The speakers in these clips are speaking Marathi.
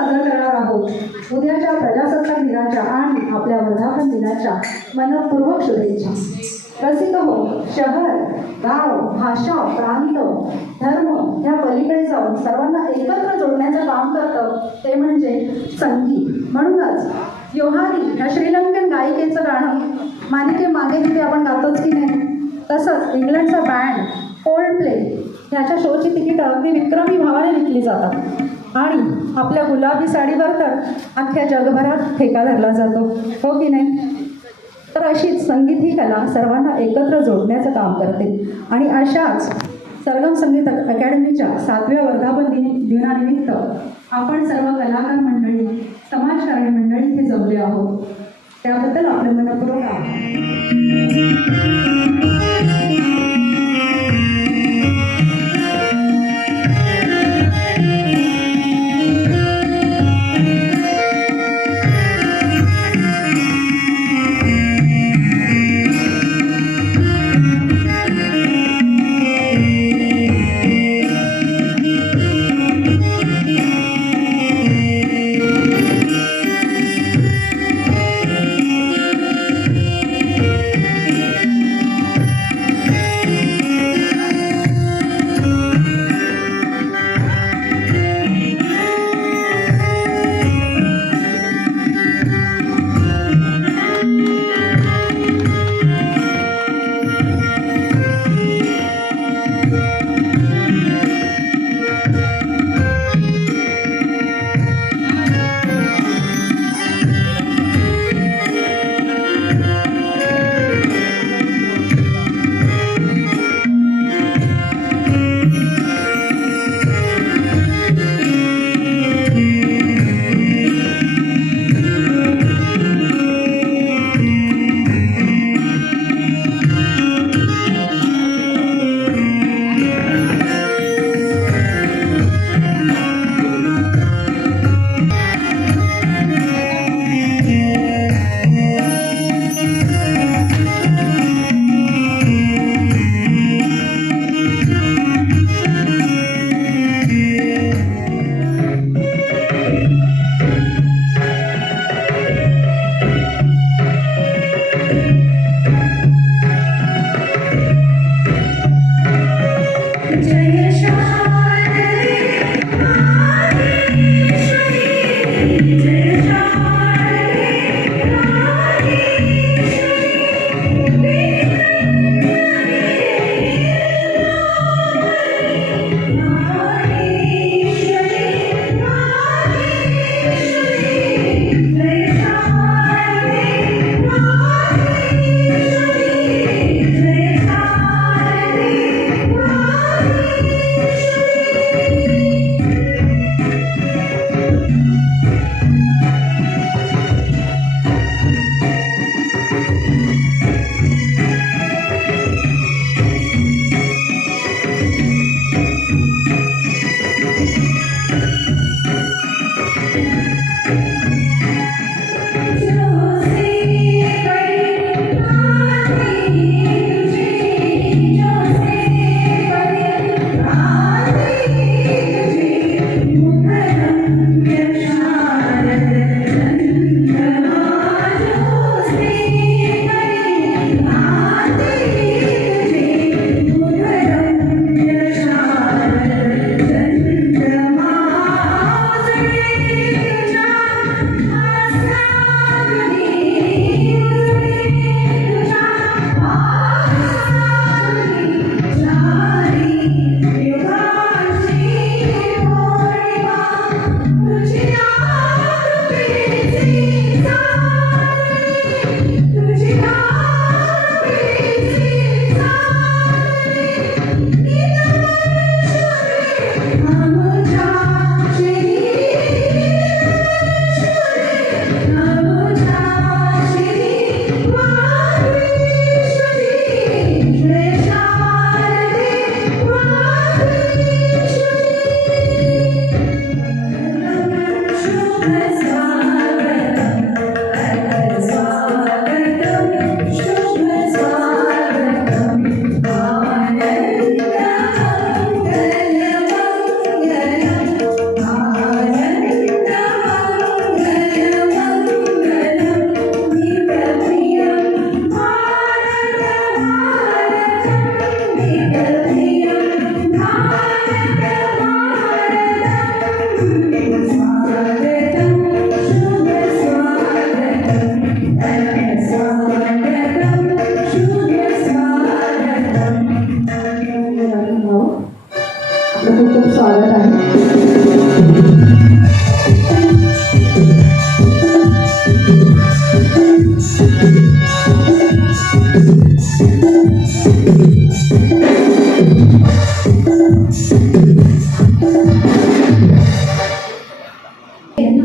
सादर करणार आहोत उद्याच्या प्रजासत्ताक दिनाच्या आणि आपल्या वर्धापन दिनाच्या मनपूर्वक शुभेच्छा. रसिक हो, शहर, गाव, भाषा, प्रांत, धर्म या पलीकडे जाऊन सर्वांना एकत्र जोडण्याचं काम करतं ते म्हणजे संगीत. म्हणूनच योहारी ह्या श्रीलंकन गायिकेचं गाणं मालिकेमागे तिथे आपण गातोच की नाही, तसंच इंग्लंडचा बँड कोल्ड प्ले ह्याच्या शोची तिकीट अगदी विक्रमी भावाने विकली जातात आणि आपल्या गुलाबी साडीवर तर अख्ख्या जगभरात ठेका धरला जातो, हो की नाही. तर अशीच संगीत ही कला सर्वांना एकत्र जोडण्याचं काम करते आणि अशाच सरगम संगीत अकॅडमीच्या 7व्या वर्धापन दिनानिमित्त आपण सर्व कलाकार मंडळी, समाजकारणी मंडळी इथे जमले आहोत. त्याबद्दल आपलं मनपूर्वक आभार.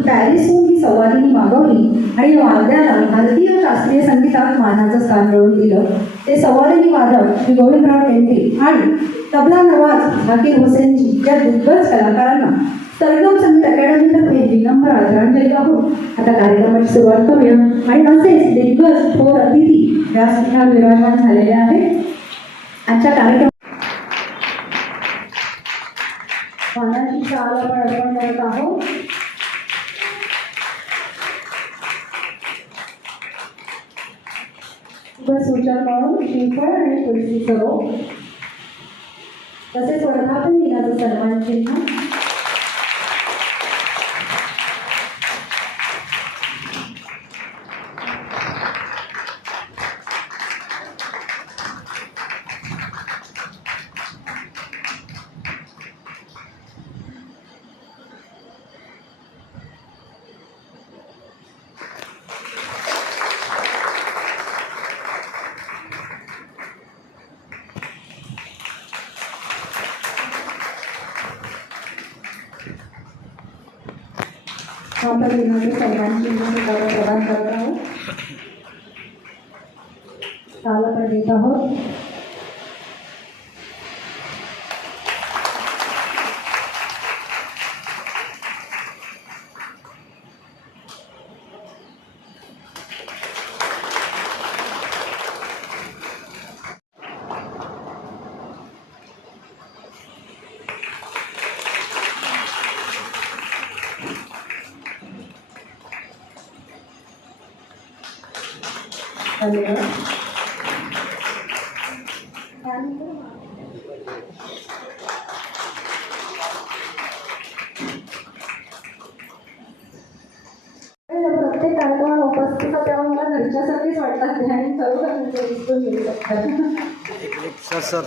पॅरिसहून ही सवारिनी मागवली आणि या वाद्याला भारतीय शास्त्रीय संगीतात मानाचं स्थान मिळवून दिलं. ते सवारिनी वादक श्री गोविंदराव टेंबे आणि तबला नवाज झाकीर हुसेनजी या दिग्गज कलाकारांना सरगम संगीत अकॅडमीतर्फे विनम्र आदरांजली वाहून आता कार्यक्रमाची सुरुवात करूया. आणि असेच दिग्गज थोर अतिथी व्यासपीठावर विराजमान झालेले आहेत. आजच्या कार्यक्रम मानाची शाल आपण अर्पण करत आहोत. सूचना म्हणून श्रीफळ आणि तुलसी सरो तसेच वर्धापन दिनाचं सन्मान चिन्ह आपण दिनाचे सन्मान चिन्ह प्रदान करत आहोत. शाल आपण देत आहोत. धन्यवाद. प्रत्येक कार्यक्रमाला उपस्थित तेव्हा मला घरच्यासारखीच वाटतात ते आणि खरोखर दिसून घेऊ शकतात. सर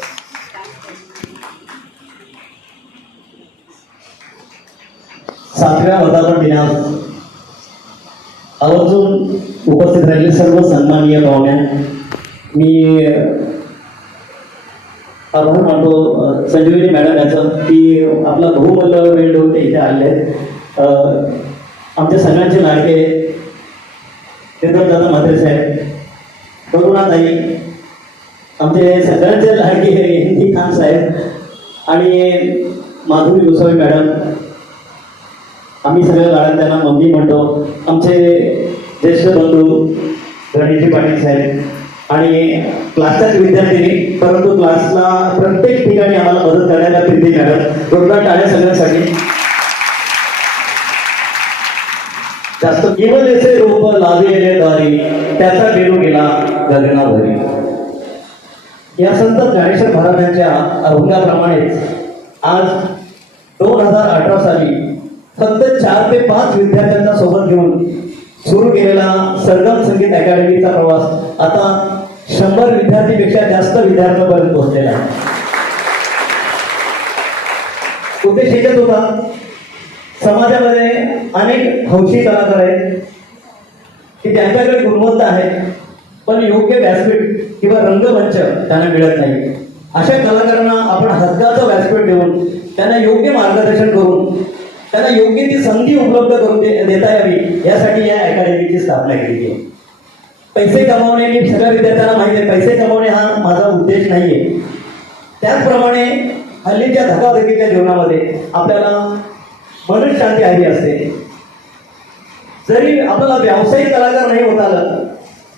7व्या वर्धापन दिनात आवर्जून उपस्थित राहिलेले सर्व सन्माननीय पाहुण्या, मी आभार मानतो संजीवनी मॅडम याचं की आपला बहुमूल्य वेळ देऊन ते इथे आले आहेत. आमच्या सगळ्यांचे लाडके दादा म्हात्रे साहेब, करुणाताई, आमचे सगळ्यांचे लाडके हिंदी खान साहेब आणि माधुरी गोसावी मॅडम, आम्ही सगळ्या गाड्या त्यांना मम्मी म्हणतो. आमचे ज्येष्ठ बंधू गणेशजी पाटील साहेब आणि क्लासच्याच विद्यार्थिनी, परंतु क्लासला प्रत्येक ठिकाणी आम्हाला मदत करण्याला प्रीती मॅडम, जोरदार टाळ्या सगळ्यांसाठी. जास्त केवळचे रूप लाभलेले दारी त्याचा बेडू गेला गगनावरी. या संत ज्ञानेश्वर महाराजांच्या अभंगाप्रमाणेच आज 2018 साली फक्त 4 ते 5 विद्यार्थ्यांना सोबत घेऊन सुरू केलेला सरगम संगीत अकॅडमीचा प्रवास आता 100 विद्यार्थीपेक्षा जास्त विद्यार्थ्यांपर्यंत पोहोचलेला आहे. उद्देश एकच होता, समाजामध्ये अनेक हौशी कलाकार आहेत की त्यांच्याकडे गुणवत्ता आहे पण योग्य व्यासपीठ किंवा रंगमंच त्यांना मिळत नाही. अशा कलाकारांना आपण हक्काचं व्यासपीठ देऊन त्यांना योग्य मार्गदर्शन करून त्यांना योग्य ती संधी उपलब्ध करून देता यावी यासाठी या अकॅडमीची स्थापना केली आहे. पैसे कमावणे, मी सगळ्या विद्यार्थ्यांना माहिती आहे, पैसे कमावणे हा माझा उद्देश नाही आहे. त्याचप्रमाणे हल्लीच्या धकाधकीच्या जीवनामध्ये आपल्याला मनशांती हवी असते. जरी आपल्याला व्यावसायिक कलाकार नाही होता आलं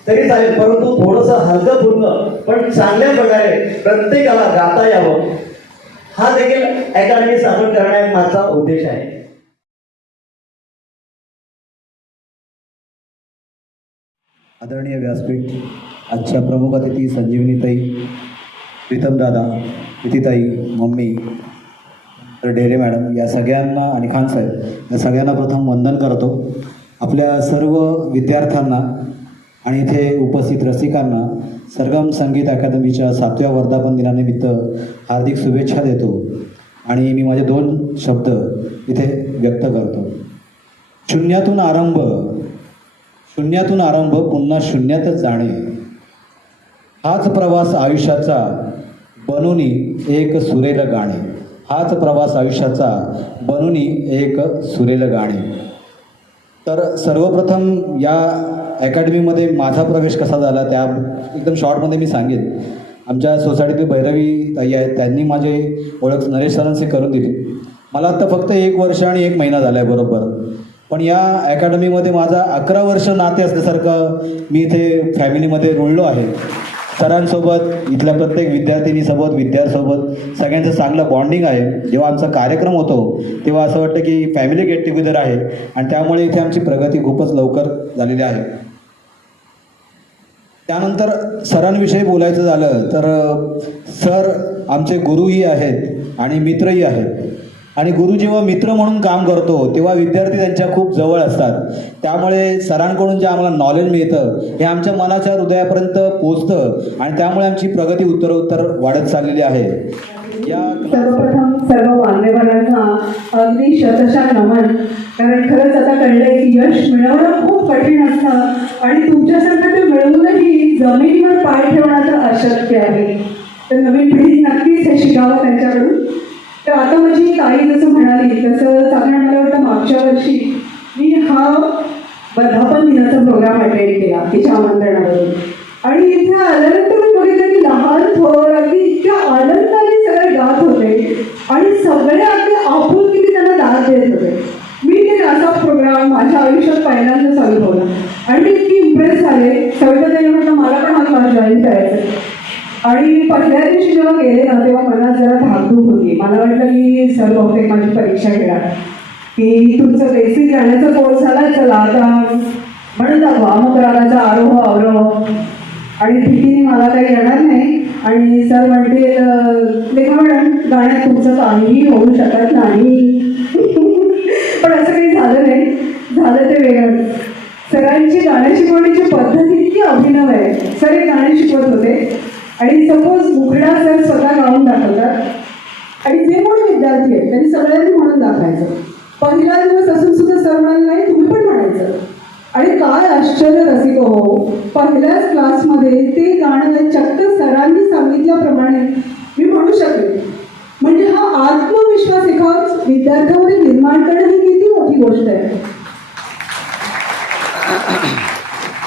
तरी चालेल, परंतु थोडंसं हलकं फुलकं पण चांगल्या प्रकारे प्रत्येकाला गाता यावं हा देखील अकॅडमी स्थापन करण्याचा उद्देश आहे. आदरणीय व्यासपीठ, आजच्या प्रमुख अतिथी संजीवनीताई, प्रीतमदादा, प्रीतीताई, मम्मी, डेरे मॅडम या सगळ्यांना आणि खान साहेब या सगळ्यांना प्रथम वंदन करतो. आपल्या सर्व विद्यार्थ्यांना आणि इथे उपस्थित रसिकांना सरगम संगीत अकादमीच्या 7व्या वर्धापन दिनानिमित्त हार्दिक शुभेच्छा देतो आणि मी माझे 2 शब्द इथे व्यक्त करतो. शून्यातून आरंभ पुन्हा शून्यातच जाणे, हाच प्रवास आयुष्याचा बनूनी एक सुरेल गाणे, हाच प्रवास आयुष्याचा बनूनी एक सुरेल गाणे. तर सर्वप्रथम या अकॅडमीमध्ये माझा प्रवेश कसा झाला त्या एकदम शॉर्टमध्ये मी सांगेन. आमच्या सोसायटीतील भैरवी ताई आहेत, त्यांनी माझे ओळख नरेश सरांशी करून दिली. मला आत्ता फक्त 1 वर्ष आणि 1 महिना झाला आहे बरोबर. पण या अकॅडमीमध्ये माझा 11 वर्ष नाते असल्यासारखं मी इथे फॅमिलीमध्ये रुळलो आहे. सरांसोबत, इथल्या प्रत्येक विद्यार्थिनीसोबत, विद्यार्थ्यांसोबत सगळ्यांचं चांगलं बॉन्डिंग आहे. जेव्हा आमचा कार्यक्रम होतो तेव्हा असं वाटतं की फॅमिली गेट टुगेदर आहे आणि त्यामुळे इथे आमची प्रगती खूपच लवकर झालेली आहे. त्यानंतर सरांविषयी बोलायचं झालं तर सर आमचे गुरुही आहेत आणि मित्रही आहेत. आणि गुरु जेव्हा मित्र म्हणून काम करतो तेव्हा विद्यार्थी त्यांच्या खूप जवळ असतात. त्यामुळे सरांकडून जे आम्हाला नॉलेज मिळतं हे आमच्या मनाच्या हृदयापर्यंत पोचतं आणि त्यामुळे आमची प्रगती उत्तरोत्तर वाढत चाललेली आहे. सर्वप्रथम सर्व मान्यवरांना अगदी शतशः नमन. कारण खरंच आता कळलंय की यश मिळवणं खूप कठीण असतं आणि तुमच्यासारखं ते मिळवूनही जमिनीवर पाय ठेवणं तर अशक्य आहे. तर नवीन पिढी नक्कीच हे शिकावं त्यांच्याकडून. तर आता माझी ताई जसं म्हणाली तसं साधारण मला वाटतं मागच्या वर्षी मी हा वर्धापन दिनाचा प्रोग्राम अटेंड केला तिच्या आमंत्रणावरून. आणि इथे आल्यानंतर मी बघितलं की लहान थोर अगदी इतक्या आनंदाने सगळे गात होते आणि सगळे अगदी आपुलकीने त्यांना दाद देत होते. मी ते असा प्रोग्राम माझ्या आयुष्यात पहिल्यांदाच अनुभवला आणि मी इतकी इम्प्रेस झाले. सविता ताई म्हटलं मला पण हा क्लास जॉईन करायचं. आणि पहिल्या दिवशी जेव्हा गेले ना तेव्हा मनात जरा धाकधूक होती. मला वाटलं की सर बहुतेक माझी परीक्षा घेणार की तुमचं बेसिक गाण्याचा कोर्स झाला, चला आता म्हणून दाखवा अमुकरागाचा आरोह अवरोह. आणि भीतीने मला काही येणार नाही. आणि सर म्हणते लेखा मॅडम गाण्यात तुमचं काहीही होऊ शकत नाही. पण असं काही झालं नाही. झालं ते वेगळं. सरांची गाणं शिकवण्याची पद्धत इतकी अभिनव आहे. सर एक गाणं शिकवत होते आणि सपोज मुखडा सर स्वतः गाऊन दाखवतात आणि जे कोणी विद्यार्थी आहेत त्यांनी सगळ्यांनी म्हणून दाखवायचं. पहिला दिवस असून सुद्धा सर म्हणाले नाही तुम्ही पण म्हणायचं. आणि काय आश्चर्य रसिक हो, पहिल्याच क्लासमध्ये ते गाणं चक्क सरांनी सांगितल्याप्रमाणे मी म्हणू शकेल. म्हणजे हा आत्मविश्वास एका विद्यार्थ्यामध्ये निर्माण करणं ही किती मोठी गोष्ट आहे.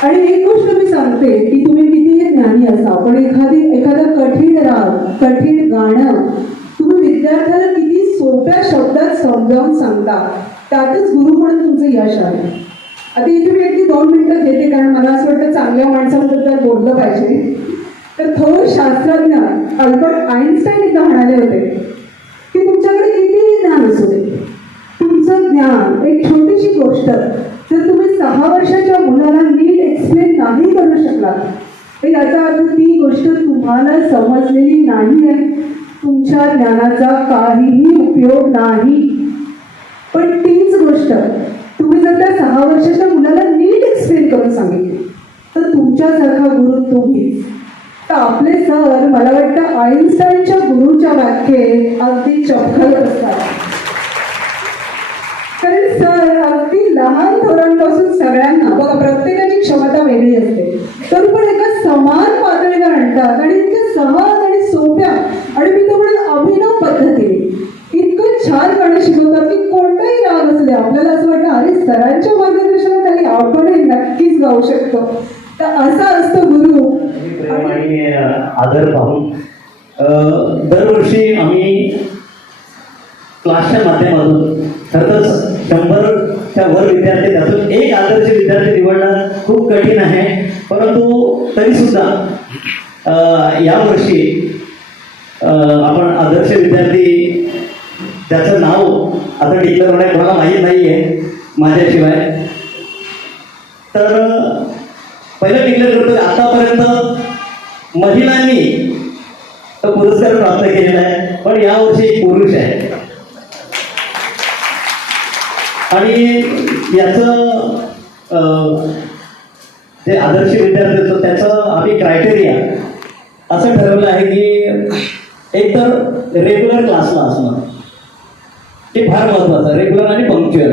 आणि एक गोष्ट मी सांगते की तुम्ही कितीही ज्ञानी असा पण एखादं कठीण राग, कठीण गाणं तुम्ही विद्यार्थ्याला किती सोप्या शब्दात समजावून सांगता त्यातच गुरु म्हणून तुमचं यश आहे. आता इथे मी अगदी 2 मिनिटं घेते कारण मला असं वाटतं चांगल्या माणसाबद्दल बोललं पाहिजे. तर थोर शास्त्रज्ञ अल्बर्ट आईन्स्टाईन एकदा म्हणाले होते की तुमच्याकडे कितीही ज्ञान असू दे, तुमचं ज्ञान एक छोटीशी गोष्ट जर तुम्ही 6 वर्षाच्या मुलाला नीट एक्सप्लेन नाही करू शकलात तर याचा अर्थ ती गोष्ट तुम्हाला समजलेली नाही आहे. तुमच्या ज्ञानाचा काहीही उपयोग नाही. पण तीच गोष्ट तुम्ही जर त्या 6 वर्षाच्या मुलाला नीट एक्सप्लेन करून सांगितली तर तुमच्यासारखा गुरु तुम्हीच. तर आपले सर मला वाटतं आईन्स्टाईनच्या गुरुच्या व्याख्येत अगदी चपखल असतात. कारण सर अगदी लहान थोरांपासून सगळ्यांना बघा प्रत्येकाची क्षमता वेगळी असते तर पण एका समान पातळीवर आणतात आणि इतक्या सहज आणि सोप्या आणि मी तर म्हणून अभिनव पद्धतीने इतकं छान गाणं शिकवतात की कोणताही राग असू दे आपल्याला असं वाटतं अरे सरांच्या मार्गदर्शनाखाली आपणही नक्कीच गाऊ शकतो. तर असा असतो गुरु आणि आदर पाहून दरवर्षी आम्ही क्लासच्या माध्यमातून खरं 100च्या वर विद्यार्थी त्यातून एक आदर्श विद्यार्थी निवडणं खूप कठीण आहे. परंतु तरीसुद्धा यावर्षी आपण आदर्श विद्यार्थी त्याचं नाव आता डिक्लेअर होण्या कोणाला माहीत नाही आहे माझ्याशिवाय. तर पहिलं डिक्लेअर करतो आतापर्यंत महिलांनी तो पुरस्कार प्राप्त केलेला आहे पण यावर्षी एक पुरुष आहे. आणि याचं जे आदर्श विद्यार्थी असतो त्याचं आम्ही क्रायटेरिया असं ठरवलं आहे की एक तर रेग्युलर क्लासला असणं ते फार महत्त्वाचं, रेग्युलर आणि पंक्च्युअल.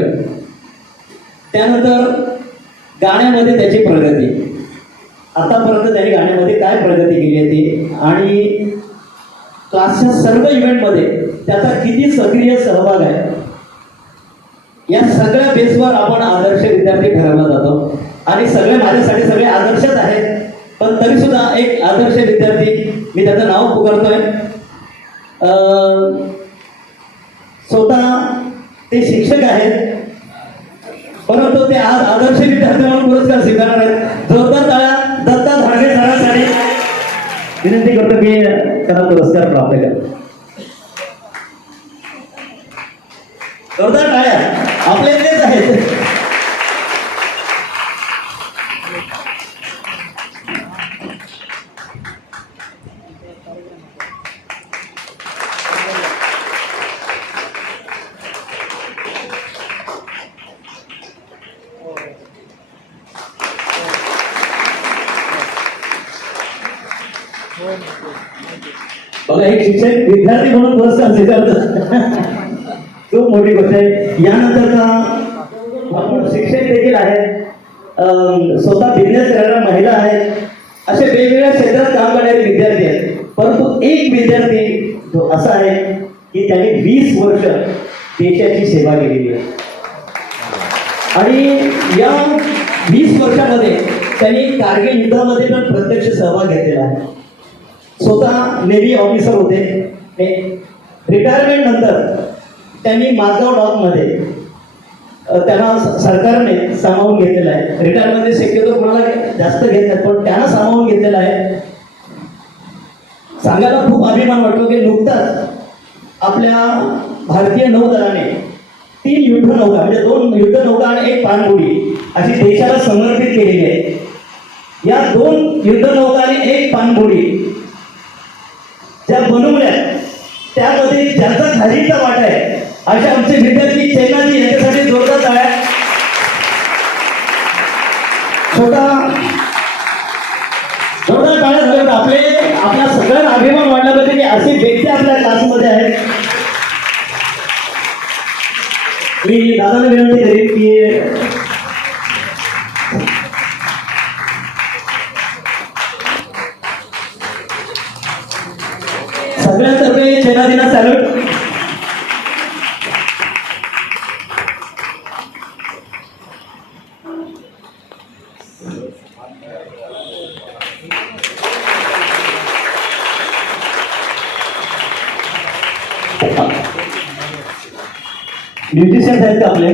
त्यानंतर गाण्यामध्ये त्याची प्रगती, आतापर्यंत त्यांनी गाण्यामध्ये काय प्रगती केली आहे ती आणि क्लासच्या सर्व इव्हेंटमध्ये त्याचा किती सक्रिय सहभाग आहे या सगळ्या बेसवर आपण आदर्श विद्यार्थी आणि सगळे माझ्यासाठी सगळे आदर्शच आहेत, पण तरी सुद्धा एक आदर्श विद्यार्थी मी त्याचं नाव पुकारतोय. स्वतः ते शिक्षक आहेत, परंतु ते आज आदर्श विद्यार्थी म्हणून पुरस्कार स्वीकारणार आहेत. जोरदार टाळ्या दत्ता धाडगे सरांसाठी विनंती करतो की त्यांना पुरस्कार प्राप्त करा. जोरदार टाळ्या, आपले तेच आहेत. बघा, एक शिक्षक विद्यार्थी म्हणून पुरस्कार स्वीकारतात, खूप मोठी गोष्ट आहे. यानंतर आपण शिक्षक देखील आहेत, स्वतः बिझनेस करणाऱ्या महिला आहेत, असे वेगवेगळ्या क्षेत्रात काम करणारे विद्यार्थी आहेत. परंतु एक विद्यार्थी जो असा आहे की त्याने 20 वर्ष देशाची सेवा केलेली आहे आणि या 20 वर्षामध्ये त्यांनी कारगिल युद्धामध्ये पण प्रत्यक्ष सहभाग घेतलेला आहे. स्वतः नेव्ही ऑफिसर होते. रिटायरमेंट नंतर त्यांनी माझगाव डॉकमध्ये त्यांना सरकारने सामावून घेतलेलं आहे. रिटायरमेंटमध्ये शक्यतो कोणाला जास्त घेत नाही, पण त्यांना सामावून घेतलेलं आहे. सांगायला खूप अभिमान वाटतो की नुकताच आपल्या भारतीय नौदलाने 3 युद्धनौका म्हणजे 2 युद्धनौका आणि 1 पाणबुडी अशी देशाला समर्पित केलेली आहे. या 2 युद्धनौका आणि 1 पाणबुडी ज्या बनवल्या त्यामध्ये ज्याचा खालीचा वाटा आहे असे आमचे विद्यार्थी चैनाजी यांच्यासाठी जोरदार टाळ्या. जोरदार टाळ्या झाल्यात. आपल्या सगळ्यांना अभिमान वाटला पाहिजे की असे व्यक्ती आपल्या क्लासमध्ये आहेत. मी दादाला विनंती करेन की सगळ्यांतर्फे चैनाजींना सॅल्यूट. म्युझिशियन्स आहेत का आपले?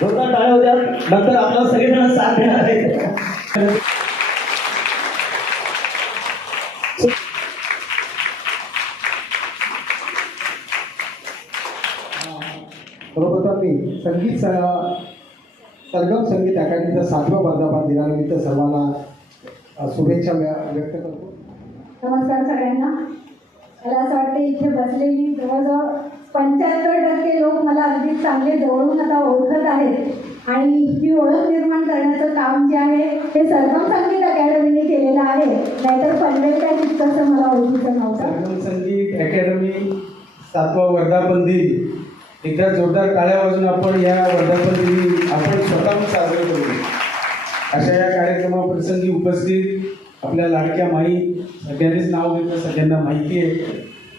जोरदार टाळ्या होत्या. नंतर आपल्याला सगळेजण साथ देणार आहेत. सर्वप्रथम मी सरगम संगीत अकादमीचा 7वा वर्धापन दिनानिमित्त सर्वांना शुभेच्छा व्यक्त करतो. नमस्कार सगळ्यांना. मला असं वाटतं इथे बसलेली जवळजवळ 75% लोक मला अगदी चांगले जवळून आता ओळखत आहेत आणि ही ओळख निर्माण करण्याचं काम जे आहे हे सरगम संगीत अकॅडमीने केलेलं आहे. नाहीतर पनवेल काय तितकंसं मला ओळखीचं नव्हतं. सरगम संगीत अकॅडमी 7वा वर्धापन दिन. एकदा जोरदार टाळ्या वाजून आपण या वर्धापन दिनी आपण स्वतःहून साजरे करू. अशा या कार्यक्रमाप्रसंगी उपस्थित आपल्या लाडक्या माई, सगळ्यांनीच नाव घेतलं, सगळ्यांना माहिती आहे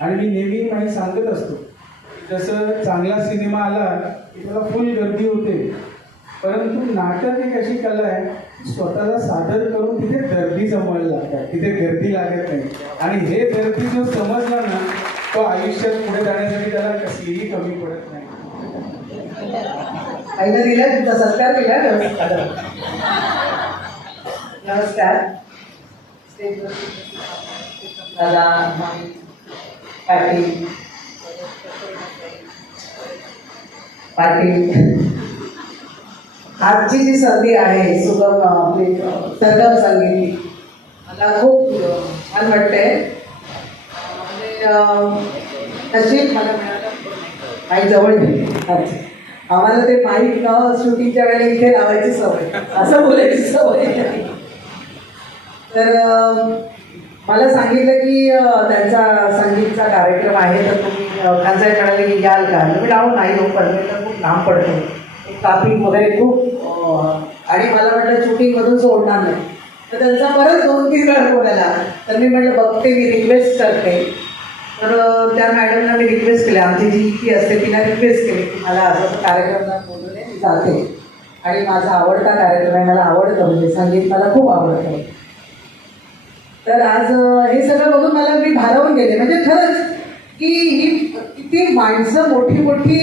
आणि मी नेहमी माई सांगत असतो, जसं चांगला सिनेमा आला की त्याला फुल गर्दी होते, परंतु नाटक एक अशी कला आहे स्वतःला सादर करून तिथे गर्दी जमवायला लागतात, तिथे गर्दी लागत नाही. आणि हे गर्दी जो समजला ना तो आयुष्यात पुढे जाण्यासाठी त्याला कसलीही कमी पडत नाही. आईला दिला तुमचा सत्कार केला. नमस्कार. दादा, पाटील आजची जी संधी आहे सुगम आपली सरगम संगीत, मला खूप छान वाटते. नशीब मला मिळालं आई जवळ घे. आम्हाला ते माईक न शूटिंगच्या वेळेला इथे लावायची सवय, असं बोलायची सवय. तर मला सांगितलं की त्यांचा संगीतचा कार्यक्रम आहे तर तुम्ही खानसाहेब म्हणाले की याल का. मी लावून नाही हो, पनवेलला खूप लांब पडतो, ट्राफिक वगैरे खूप, आणि मला म्हटलं शूटिंगमधून सोडणार नाही. तर त्यांचा परत 2-3 वेळा फोन आला. तर मी म्हटलं बघते, मी रिक्वेस्ट करते. तर त्या मॅडमना मी रिक्वेस्ट केली, आमची जी ती असते तिला रिक्वेस्ट केली की मला असं कार्यक्रमाला बोलवले, मी जाते. आणि माझा आवडता कार्यक्रम आहे. मला आवडतं म्हणजे संगीत मला खूप आवडतं. तर आज हे सगळं बघून मला मी भारावून गेले. म्हणजे खरंच की ही किती माणसं मोठी मोठी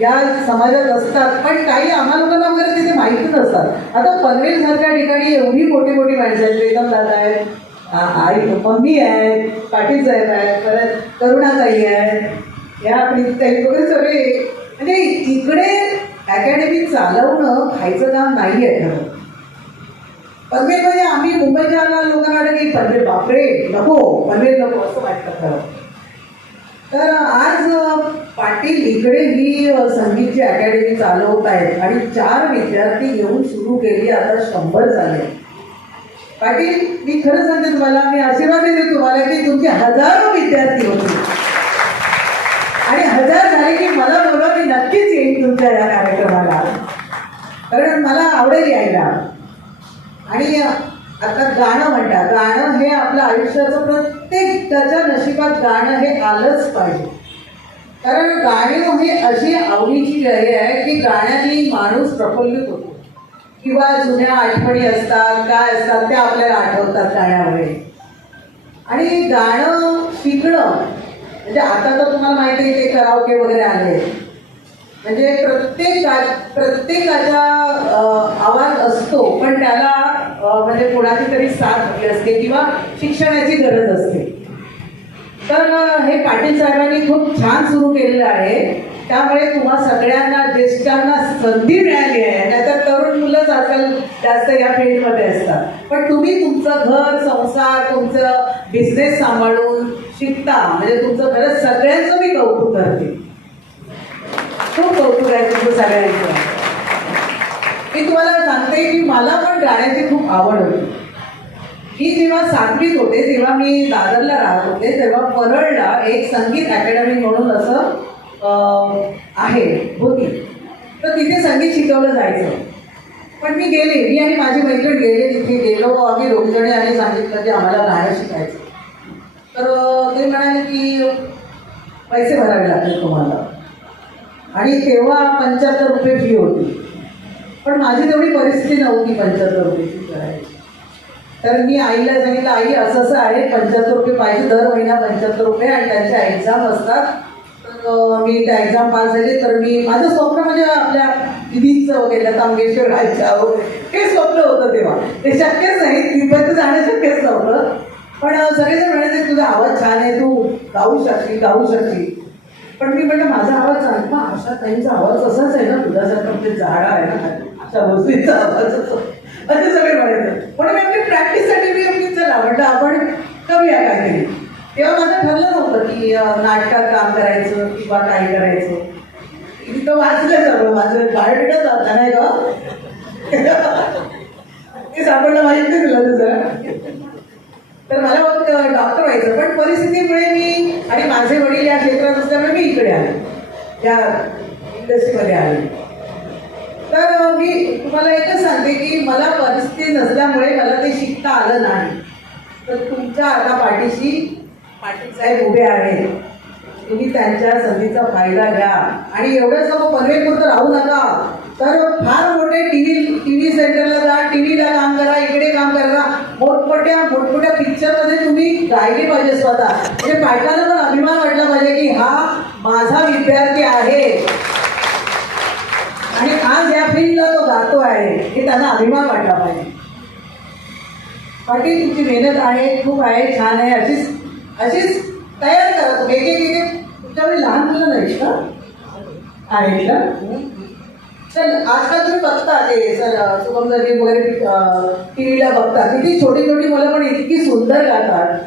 या समाजात असतात, पण काही आम्हा लोकांना वगैरे तिथे माहिती नसतात. आता पनवेलसारख्या ठिकाणी एवढी मोठी मोठी माणसं आहेत. प्रीतम दादा आहेत, आई मम्मी आहेत, पाटील साहेब आहेत, परत करुणाताई आहेत, या प्रीतताई वगैरे सगळे. म्हणजे इकडे अकॅडमी चालवणं खायचं काम नाही आहे खरं. पनवेलमध्ये आम्ही मुंबईच्या लोकांना वाटतं की पनवेल बापरे नको, पनवेल नको असं वाटतं खरं. तर आज पाटील इकडे ही संगीतची अकॅडमी चालवत आहेत आणि 4 विद्यार्थी घेऊन सुरू केली, आता 100 झाले. पाटील, मी खरं सांगते तुम्हाला, मी आशीर्वाद देते तुम्हाला की तुमचे हजारो विद्यार्थी होते आणि 1000 झाले की मला बोलवा, मी नक्कीच येईन तुमच्या या कार्यक्रमाला, कारण मला आवडेल यायला. आणि आता गाणं म्हणतात, गाणं हे आपलं आयुष्याचं प्रत्येकाच्या नशिबात गाणं हे आलंच पाहिजे. कारण गाणं हे अशी आवडीची लहरी आहे की गाण्याने माणूस प्रफुल्लित होतो, किंवा जुन्या आठवणी असतात, काय असतात त्या आपल्याला आठवतात गाण्यामुळे. आणि गाणं शिकणं म्हणजे आता तर तुम्हाला माहिती आहे ते कराओके वगैरे आले, म्हणजे प्रत्येकाचा आवाज असतो, पण त्याला म्हणजे कोणाची तरी साथ हवी असते किंवा शिक्षणाची गरज असते. तर हे पाटील साहेबांनी खूप छान सुरू केलेलं आहे. त्यामुळे तुम्हा सगळ्यांना ज्येष्ठांना संधी मिळाली आहे. नाहीतर तरुण मुलंच आजकाल जास्त या फील्डमध्ये असतात, पण तुम्ही तुमचं घर संसार तुमचं बिझनेस सांभाळून शिकता, म्हणजे तुमचं खरंच सगळ्यांचं मी कौतुक करते. खूप कौतुक आहे तुमचं सगळ्यांचं. मी तुम्हाला सांगते की मला पण गाण्याची खूप आवड होती. मी जेव्हा 7वीत होते तेव्हा मी दादरला राहत होते, तेव्हा परळला एक संगीत अकॅडमी म्हणून असं आहे होती. तर तिथे संगीत शिकवलं जायचं. पण मी आणि माझी मैत्रीण गेले, तिथे गेलो आम्ही 2 जणी आणि सांगितलं की आम्हाला गाणं शिकायचं. तर ते म्हणाले की पैसे भरावे लागतील तुम्हाला, आणि तेव्हा 75 रुपये फी होती. पण माझी तेवढी परिस्थिती नव्हती 75 रुपये फी करायची. तर मी आईला सांगितलं, आई असं असं आहे, 75 रुपये पाहिजे दर महिना, 75 रुपये, आणि त्यांच्या एक्झाम असतात. तर मी त्या एक्झाम पास झाले. तर मी माझं स्वप्न म्हणजे आपल्या दिदीचं वगैरे लता मंगेशकर राहायचं हे स्वप्न होतं तेव्हा. ते शक्यच नाही, तिथपर्यंत जाणं शक्यच नव्हतं. पण सगळेजण म्हणायचे तुझा आवाज छान आहे, तू गाऊ शकशील. पण मी म्हटलं माझा आवाज चांगला, अशा ताईंचा आवाज असाच आहे ना, तुझ्यासारखं ते झाडा आहे ना, अशा गोष्टींचा आवाज असतो असे सगळे म्हणायचं. म्हणून मी आपली प्रॅक्टिससाठी मी आपली चला म्हटलं आपण करूया काहीतरी. तेव्हा माझं ठरलं नव्हतं की नाटकात काम करायचं किंवा काय करायचं. इथं वाचलं सगळं, माझं बायोडेटाच वाचला नाही का ते सापडलं माहिती तुला तुझं. तर मला मग डॉक्टर व्हायचं, पण परिस्थितीमुळे मी आणि माझे वडील या क्षेत्रात असल्यामुळे मी इकडे आले, या इंडस्ट्रीमध्ये आले. तर मी तुम्हाला एकच सांगते की मला परिस्थिती नसल्यामुळे मला ते शिकता आलं नाही. तर तुमच्या आता पाटील साहेब उभे आहेत, तुम्ही त्यांच्या संधीचा फायदा घ्या. आणि एवढंच नको पनवेलपुरतं राहू नका, तर फार मोठे टीव्ही सेंटरला जा, टीव्हीला काम करा, इकडे काम करा, मोठमोठ्या पिक्चरमध्ये तुम्ही गायले पाहिजे स्वतः. म्हणजे पाटलाला पण अभिमान वाटला पाहिजे की हा माझा विद्यार्थी आहे आणि आज या फील्डला तो गातो आहे, हे त्यांना अभिमान वाटला पाहिजे. पाटील तुमची मेहनत आहे, खूप आहे, छान आहे, अशीच तयार करा तुम्ही. एक तुमच्याकडे लहान मुलं नाहीत का? आहेत का? सर आजकाल तुम्ही बघता ते सर शुभम सर्किट वगैरे टीव्हीला बघता, किती छोटी मुलं पण इतकी सुंदर गातात.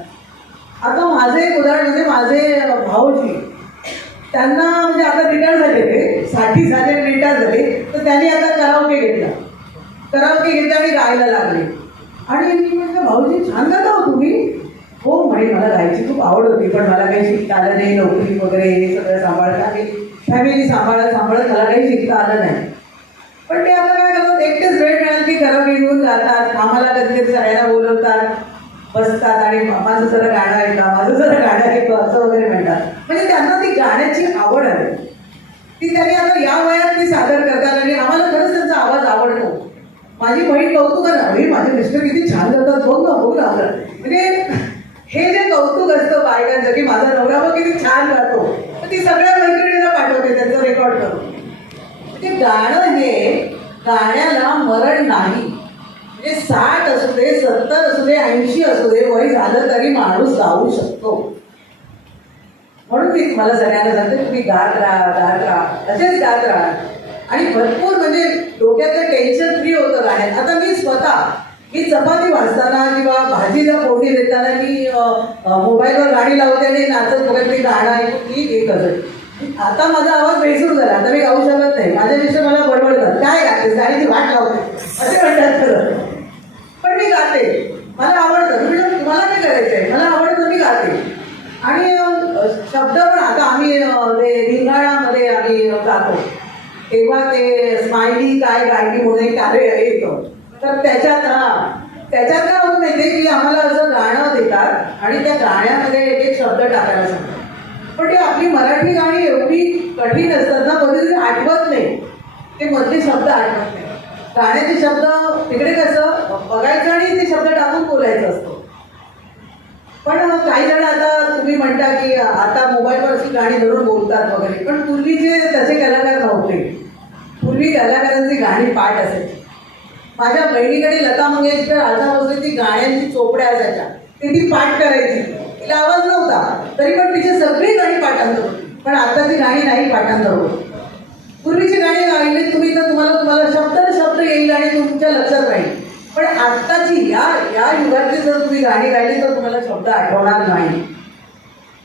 आता माझं एक उदाहरण म्हणजे माझे भाऊजी, त्यांना म्हणजे आता रिटायर झाले, ते 60 झाले रिटायर झाले, तर त्यांनी आता कराओके घेतला आणि गायला लागले. आणि मी म्हटलं भाऊजी छान गाता हो तुम्ही. हो म्हणे मला गायची खूप आवड होती, पण मला काही शिकता आलं नाही, नोकरी वगैरे हे सगळं सांभाळता फॅमिली सांभाळत मला काही शिकता आलं नाही. पण ते आता काय करतात, एकटेच वेळ मिळाल की कराओके घेऊन जातात, आम्हाला कधीतरी सगळ्यांना बोलवतात, बसतात आणि माझं जरा गाणं ऐका असं वगैरे म्हणतात. म्हणजे त्यांना ती गाण्याची आवड आहे. ती त्यांनी आता या वयात ती सादर करतात आणि आम्हाला खरंच त्यांचा आवाज आवडतो. माझी बहीण कौतुकानं अरे माझे मिस्टर किती छान करतात बघ ना म्हणजे हे जे कौतुक असतं बायकांचं की माझा नवरा बघ किती छान गातो, तर ती सगळ्या मैत्रिणींना पाठवते त्यांचं रेकॉर्ड करून. म्हणजे गाणं हे गाण्याला मरण नाही. म्हणजे 60 असू दे, 70 असू दे, 80 असू दे, वय झालं तरी माणूस गाऊ शकतो. म्हणून मी तुम्हाला सगळ्यांना सांगते तुम्ही गात राहा असेच गात राहा आणि भरपूर म्हणजे डोक्यातलं टेन्शन फ्री होतं राहील. आता मी स्वतः चपाती भाजताना किंवा भाजीला फोडणी देताना मी मोबाईलवर गाणी लावते आणि नाचत बघत मी गाणं ऐकून मी एक असत. आता माझा आवाज बेसूर झाला, आता मी गाऊ शकत नाही. माझ्या मिस्टर मला बडबडतात काय गातेस, गाण्याची वाट लावते असे म्हणतात खरं, पण मी गाते, मला आवडतं. तुम्हाला काय करायचंय, मला आवडतं, मी गाते. आणि शब्द पण आता आम्ही ते रिंगाणामध्ये आम्ही गातो तेव्हा ते स्माइली काय गायकी म्हणून एक कार्य येतं, तर त्याच्यात काय होत नाही ते की आम्हाला असं गाणं देतात आणि त्या गाण्यामध्ये एक शब्द टाकायला सांगतात. पण ते आपली मराठी गाणी एवढी कठीण असतात ना, कधी आठवत नाही, ते मधले शब्द आठवत नाही. गाण्याचे शब्द तिकडे कसं बघायचं आणि ते शब्द टाकून बोलायचं असतं. पण काही जण आता तुम्ही म्हणता की आता मोबाईलवरची गाणी धरून बोलतात वगैरे, पण पूर्वीचे तसे कलाकार नव्हते. पूर्वी कलाकारांची गाणी पाठ असायची. माझ्या बहिणीकडे लता मंगेशकर, आशा भोसलेची गाण्यांची चोपड्या असायच्या, ती पाठ करायची. तिला आवाज नव्हता तरी पण तिची सगळी गाणी पाठांतर होती. पण आताची गाणी नाही पाठांतर होत. पूर्वीची गाणी गायली तुम्ही तर तुम्हाला शब्द येईल आणि तुमच्या लक्षात राहील. पण आत्ताची या युगातली जर तुम्ही गाणी गायली तर तुम्हाला शब्द आठवणार नाही.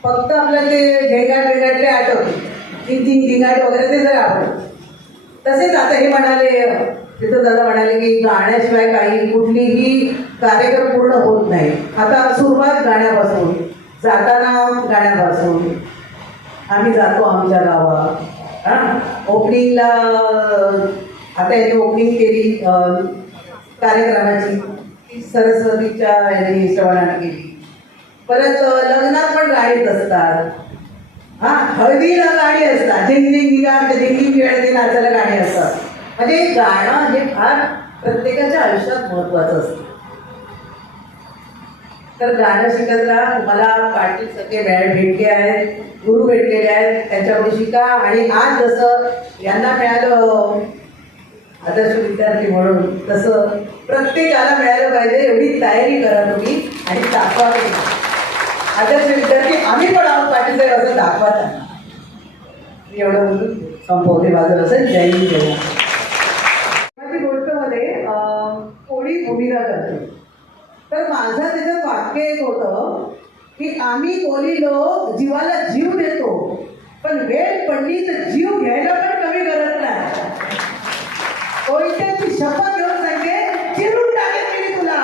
फक्त आपल्या ते झेंगाट ते आठवते, झिंगाट वगैरे ते जर आठवतं. तसेच आता हे म्हणाले, तिथं दादा म्हणाले की गाण्याशिवाय काही कुठलीही कार्यक्रम पूर्ण होत नाही. आता सुरुवात गाण्यापासून, जाताना गाण्यापासून, आम्ही जातो आमच्या गावात, ओपनिंगला आता यांनी ओपनिंग केली कार्यक्रमाची सरस्वतीच्या श्रवणाने केली. परत लग्नात पण गाणीच असतात, हळदीला गाणी असतात, झिंगिंग वेळेला नाचायला गाणी असतात. म्हणजे गाणं हे फार प्रत्येकाच्या आयुष्यात महत्वाचं असतं. तर गाणं शिकत राहा. तुम्हाला पाटील सगळे भेटले आहेत, गुरु भेटलेले आहेत, त्यांच्याकडून शिका. आणि आज जसं यांना मिळालं आदर्श विद्यार्थी म्हणून, तसं प्रत्येकाला मिळालं पाहिजे एवढी तयारी करा तुम्ही आणि दाखवा. आदर्श विद्यार्थी आम्ही पण आहोत पाटील साहेब असं दाखवा त्यांना. मी एवढं बोलून संपवते माझं असं. जय हिंद जय महाराष्ट्र. गोष्टमध्ये कोणी भूमिका करते, तर माझं त्याच्यात वाक्य एक होतं की आम्ही कोणी लोक जीवाला जीव देतो, पण वेळ पडली तर जीव घ्यायला पण कमी करत नाही. कोणत्याची शपथ घेऊन सांगते, चिरून टाकेल मी तुला.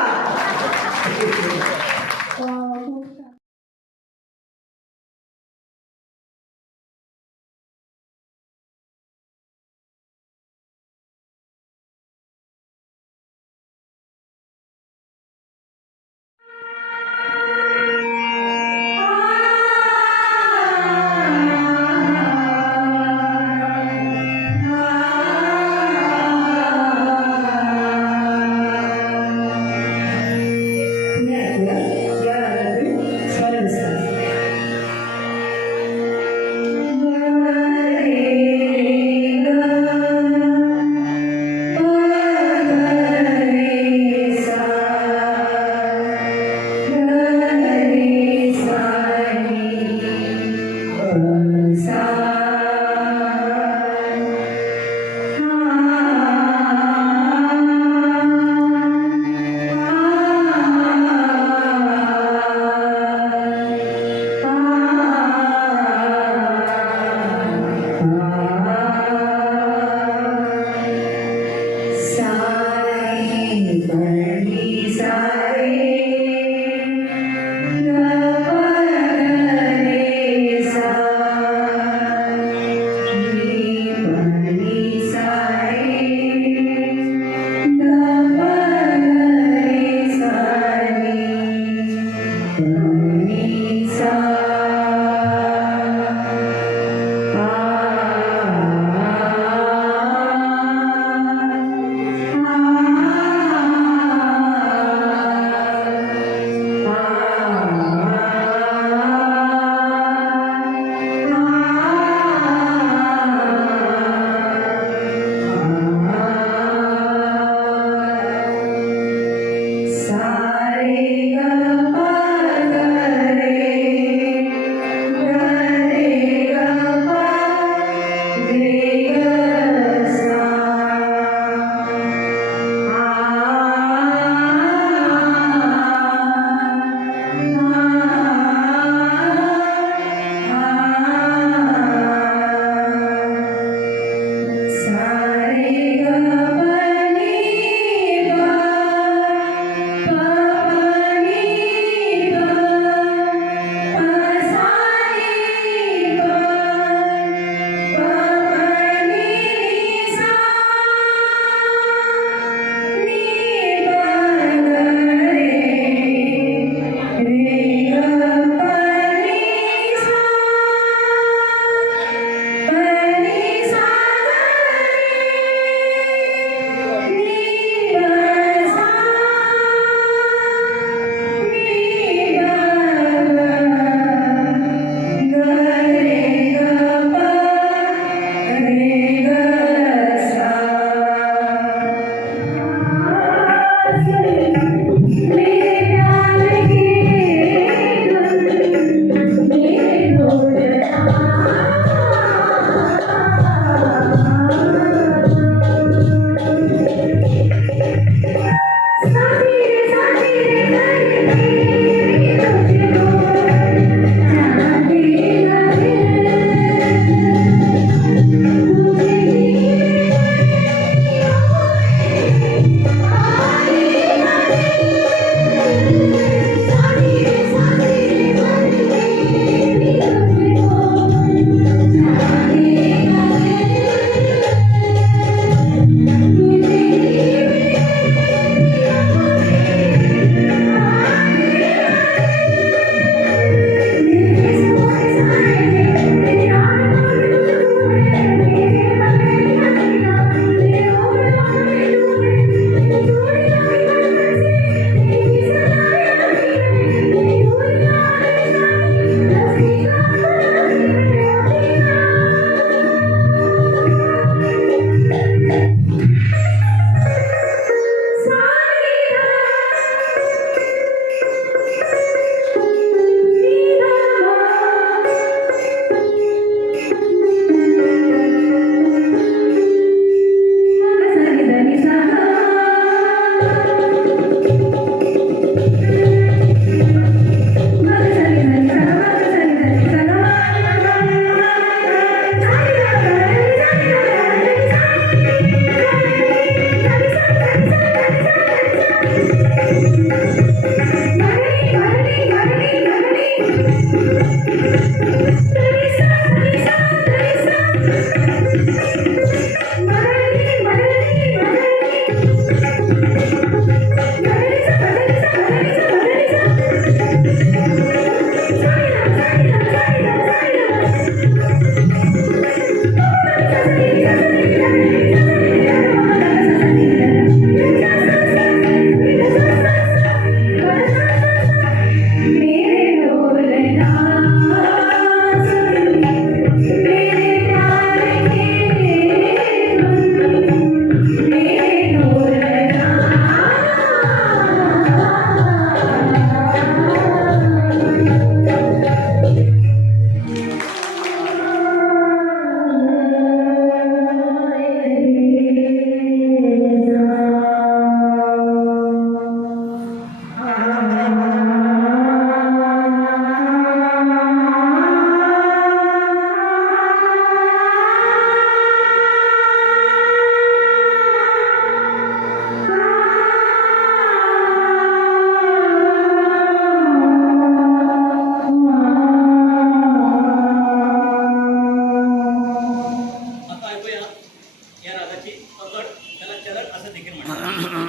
या रागाची पकड, त्याला चरण असं देखील म्हणतात.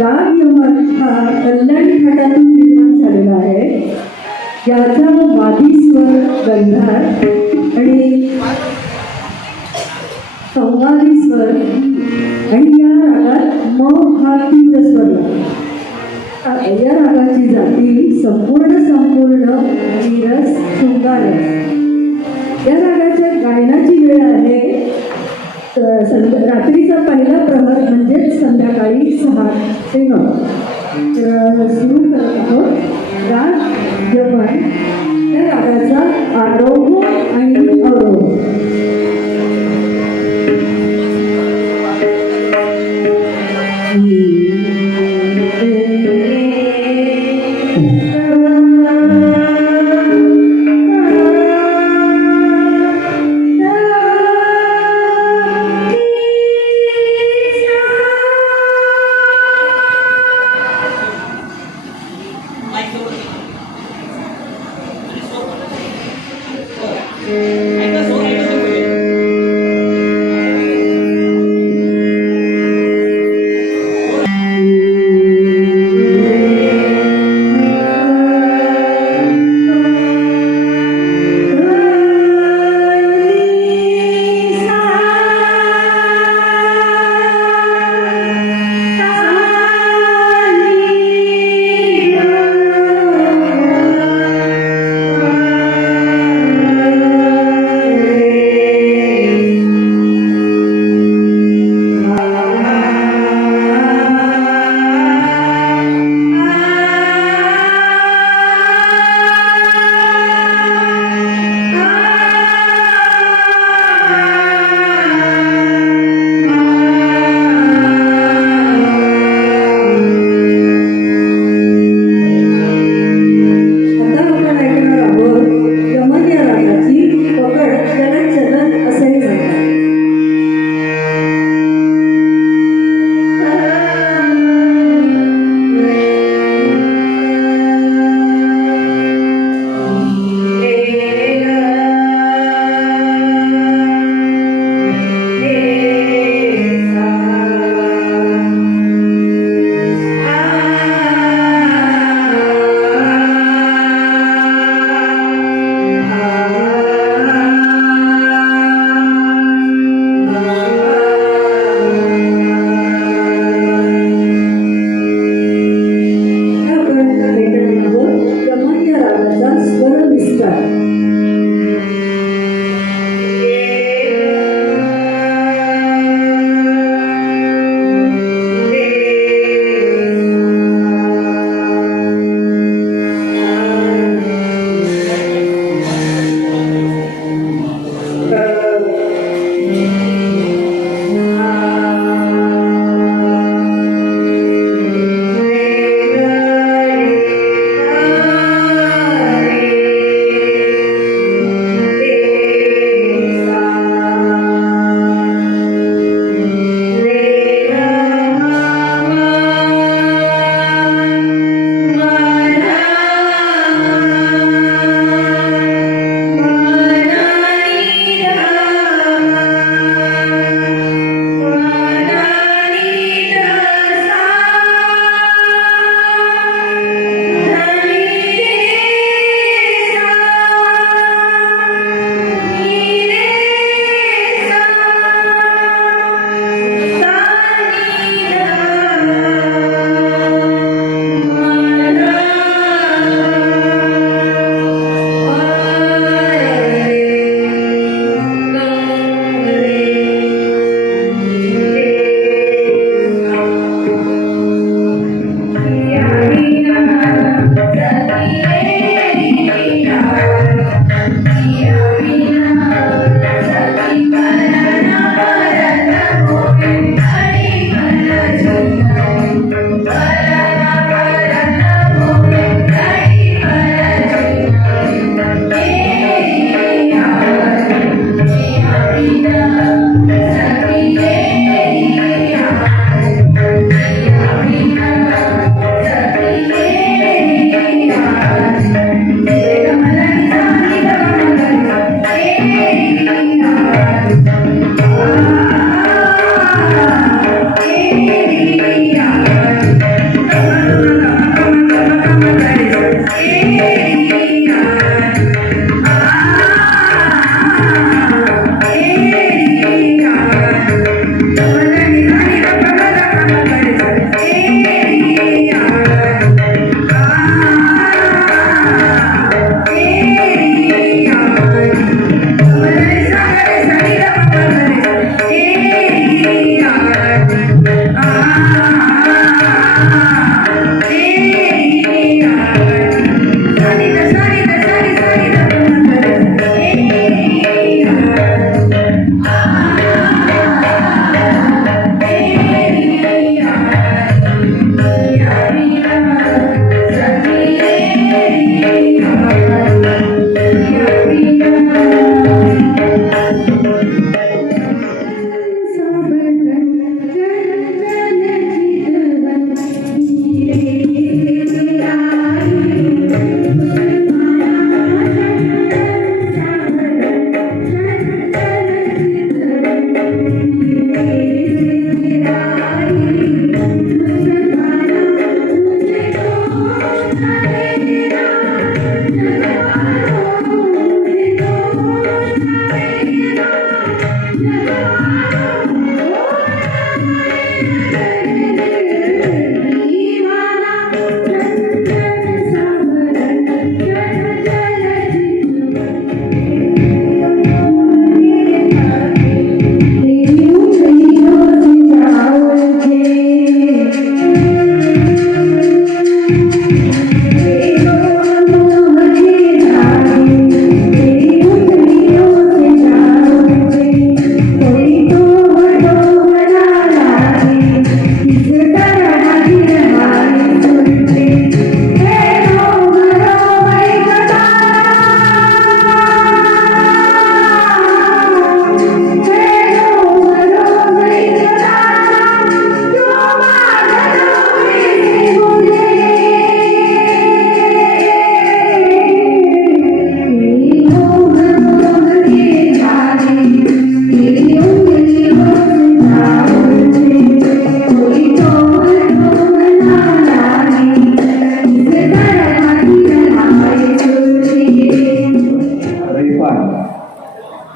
राग यमन हा कल्याणी घाटातून निर्माण झालेला आहे. याचा वादी स्वर गंधार आणि संवादी स्वर आणि या रागात म हा तीव्र स्वर लागतो. या रागाची जाती संपूर्ण नीरस शृंगार रात्रीचा पहिला प्रहर म्हणजे संध्याकाळी 6 ते 9. तर सुरू करत आहोत राग जपण त्या रागाचा आरोह आणि अवरोह.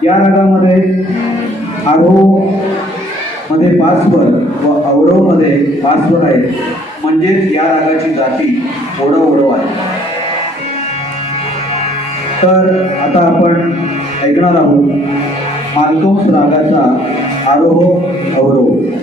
या रागामध्ये आरोह मध्ये 5 स्वर व अवरोह मध्ये 5 स्वर आहेत. म्हणजेच या रागाची जाती ओढव आहे. तर आता आपण ऐकणार आहोत मालकंस रागाचा आरोह अवरोह.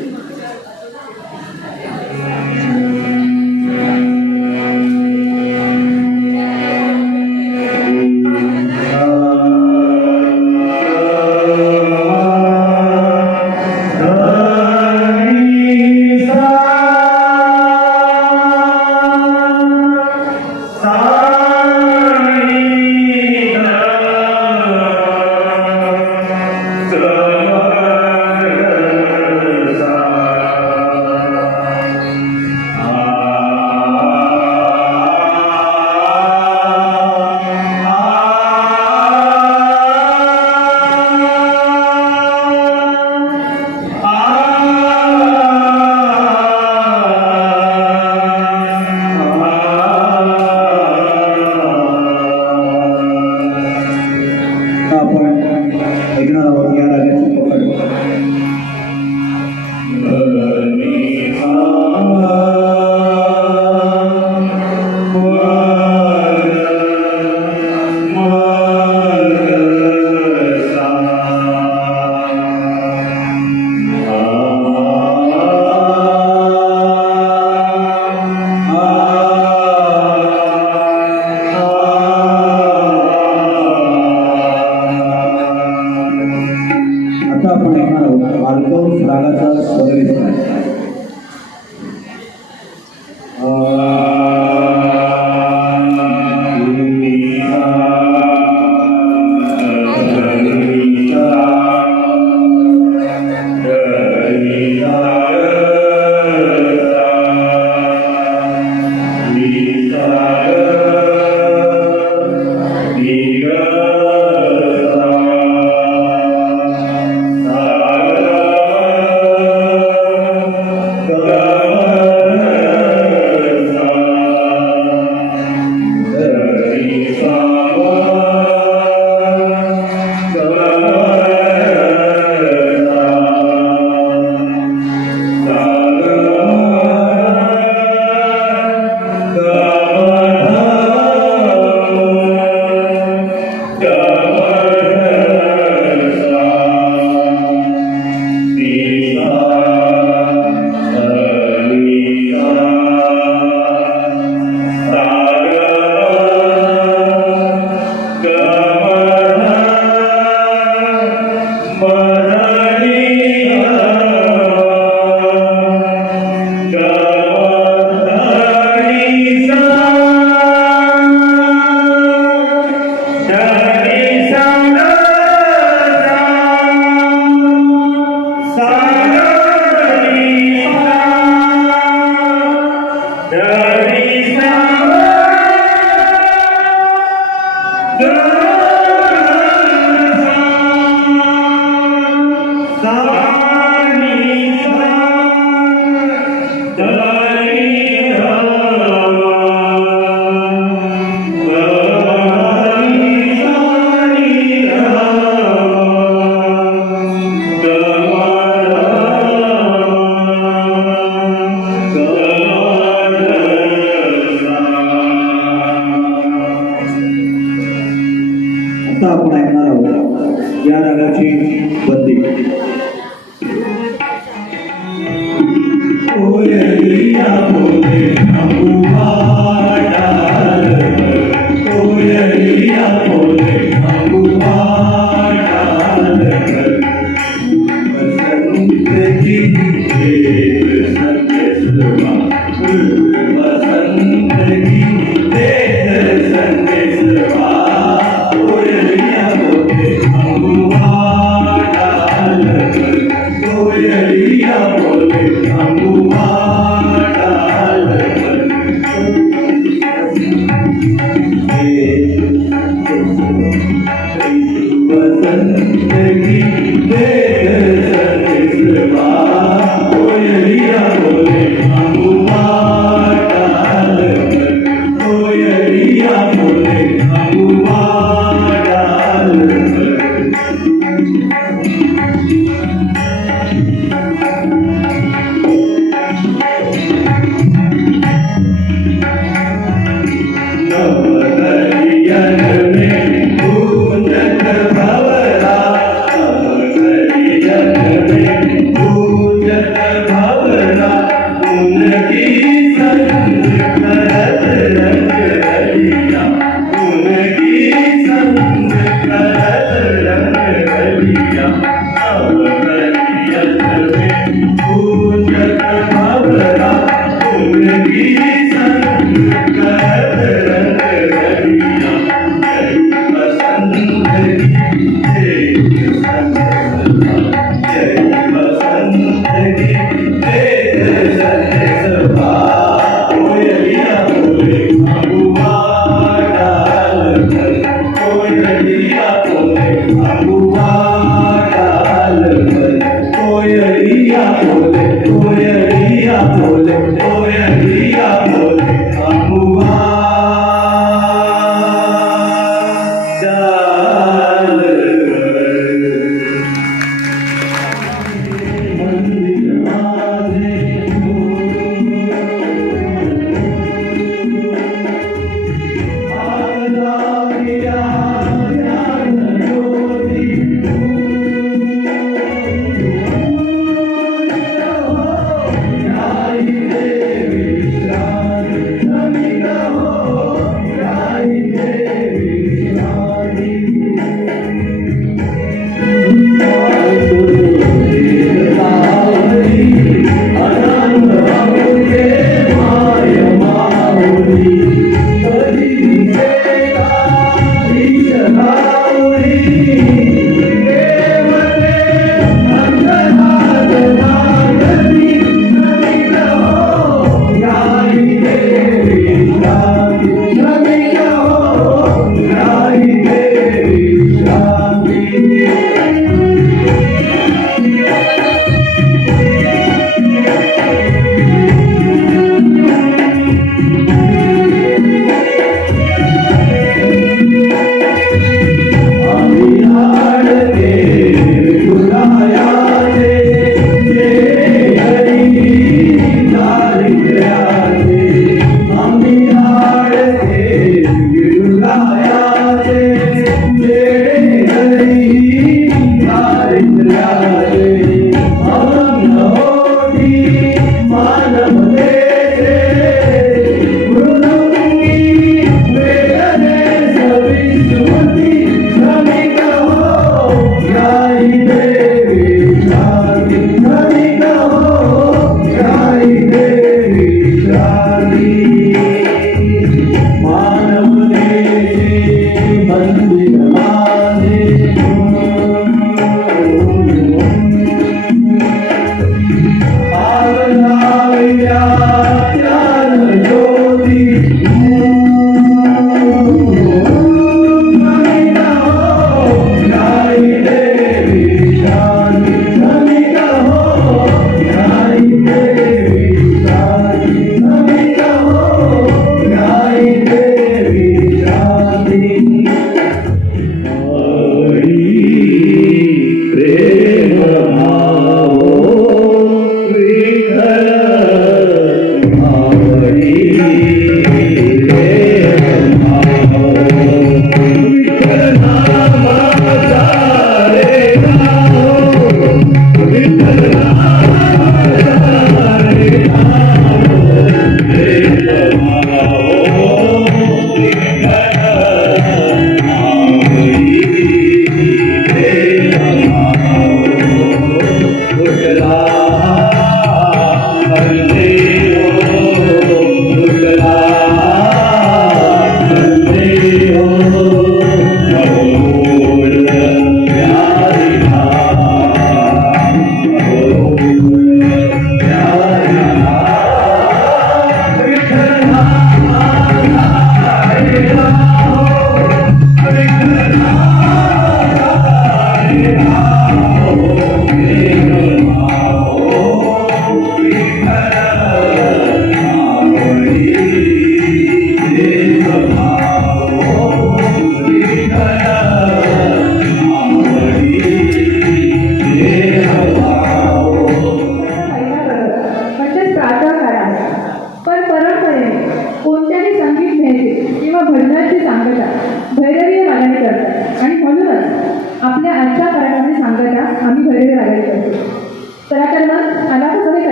आता आपण ऐकणार आहोत या रागाची बंदी. Oh, yeah.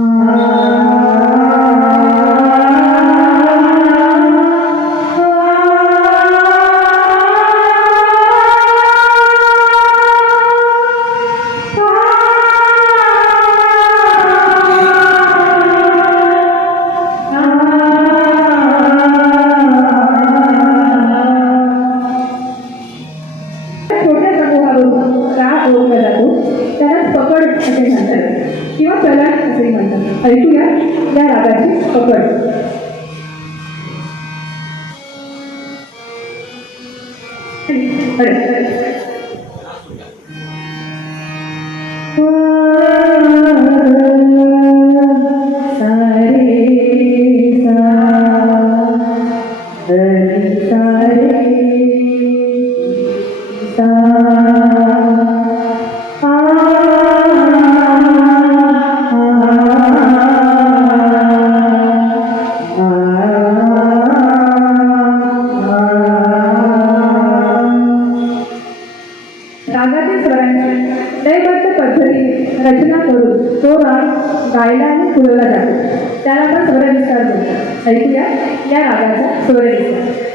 Ah रागातील स्वरांची लयबद्ध पद्धतीने रचना करून तो राग गायला आणि फुलवला जातो. त्याला आपण स्वर विस्तार बोलतो. ऐकूया या रागाचा स्वर विस्तार.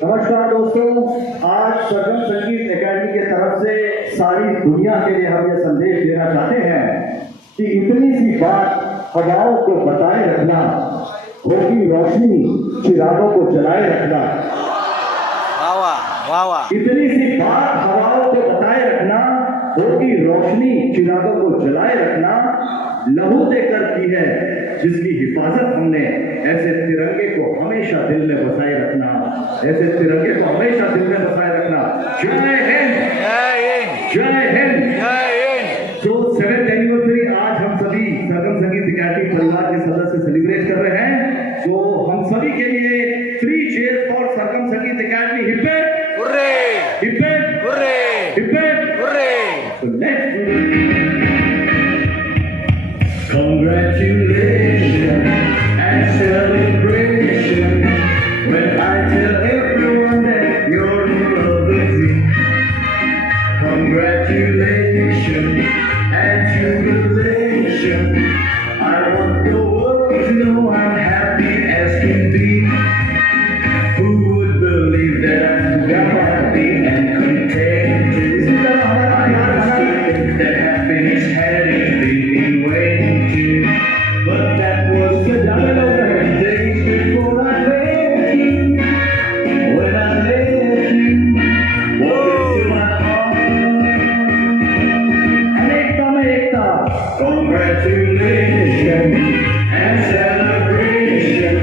नमस्कार दोस्तों, आज सरगम संगीत एकेडमी के तरफ से सारी दुनिया के लिए हम ये संदेश देना चाहते हैं कि इतनी सी बात हवाओं को बताए रखना होगी रोशनी, चिरागों को जलाए रखना। इतनी सी बात हवाओं को बताए रखना होगी रोशनी, चिरागों को जलाए रखना। लहू देकर की है जिसकी हिफाजत हमने, ऐसे तिरंगे को हमेशा दिल में बसाए रखना, ऐसे तिरंगे को हमेशा दिल में बसाए रखना। जय हिंद, जय हिंद। तो 7th एनिवर्सरी आज हम सभी सरगम संगीत एकेडमी परिवार के सदस्य सेलिब्रेट कर रहे हैं। तो हम सभी के लिए 3 cheers फॉर सरगम संगीत academy. Heap heap, heap heap, heap heap. So let's do it. Congratulations and celebration when I tell everyone that you're in love with me. Congratulations and jubilation. I want the world to know I'm happy as can be. Who would believe that I'm happy and contented? That happiness hadn't been waiting, but that was the days before I left you. When I left you, walked into my heart. Ekta, congratulations and celebration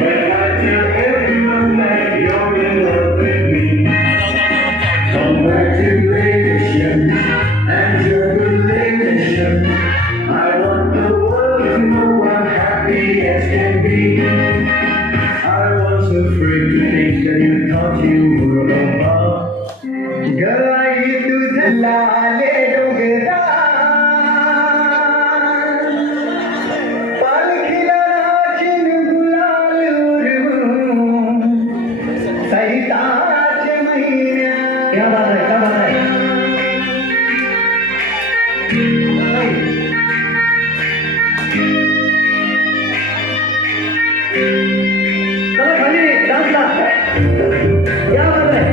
when I tell everyone that you're in love with me. Congratulations and jubilation. I want the world to know I'm happy as can be. I was afraid to think that you thought you were above. गई तुझे लाले डोगरा, पल खिला चिन गुलाल उर्वू, सहिताज महीना। क्या बात है, क्या बात है। चलो खाली डांस ला। क्या बात है।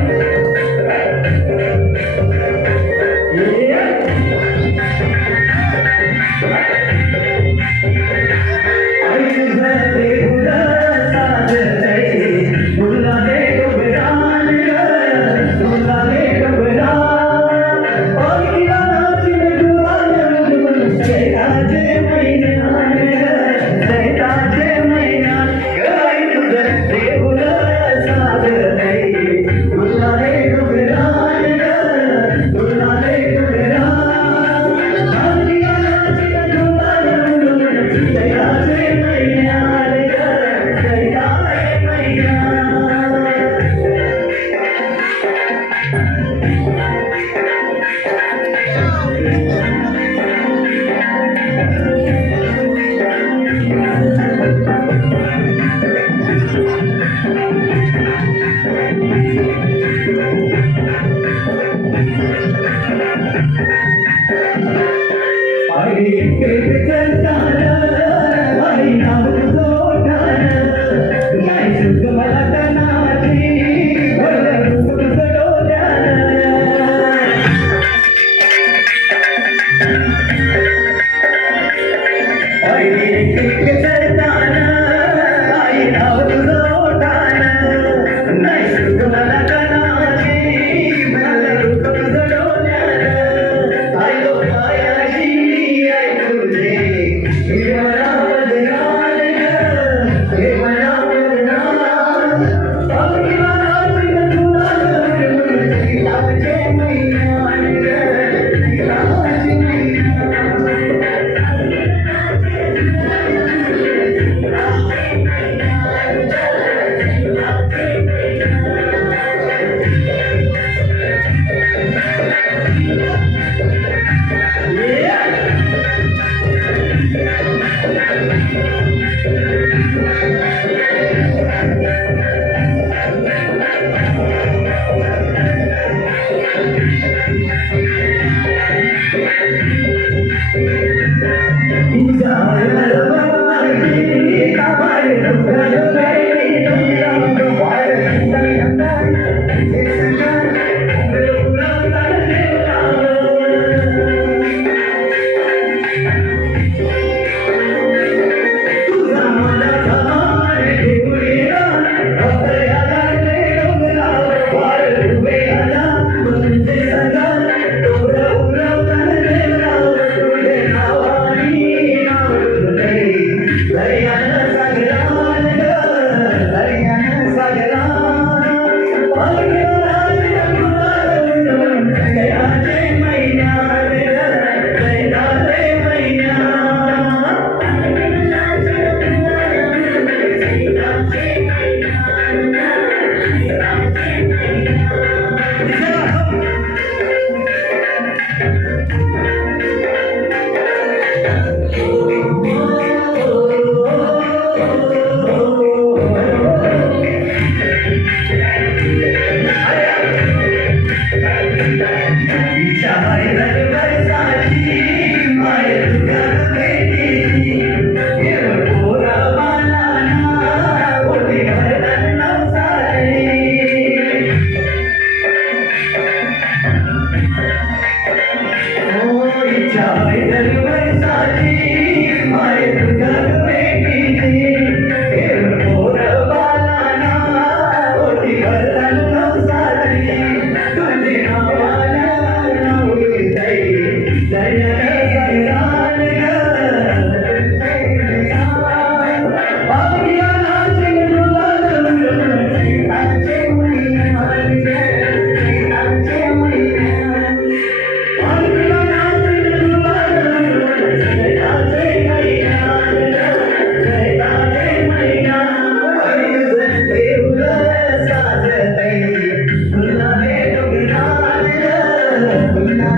तुला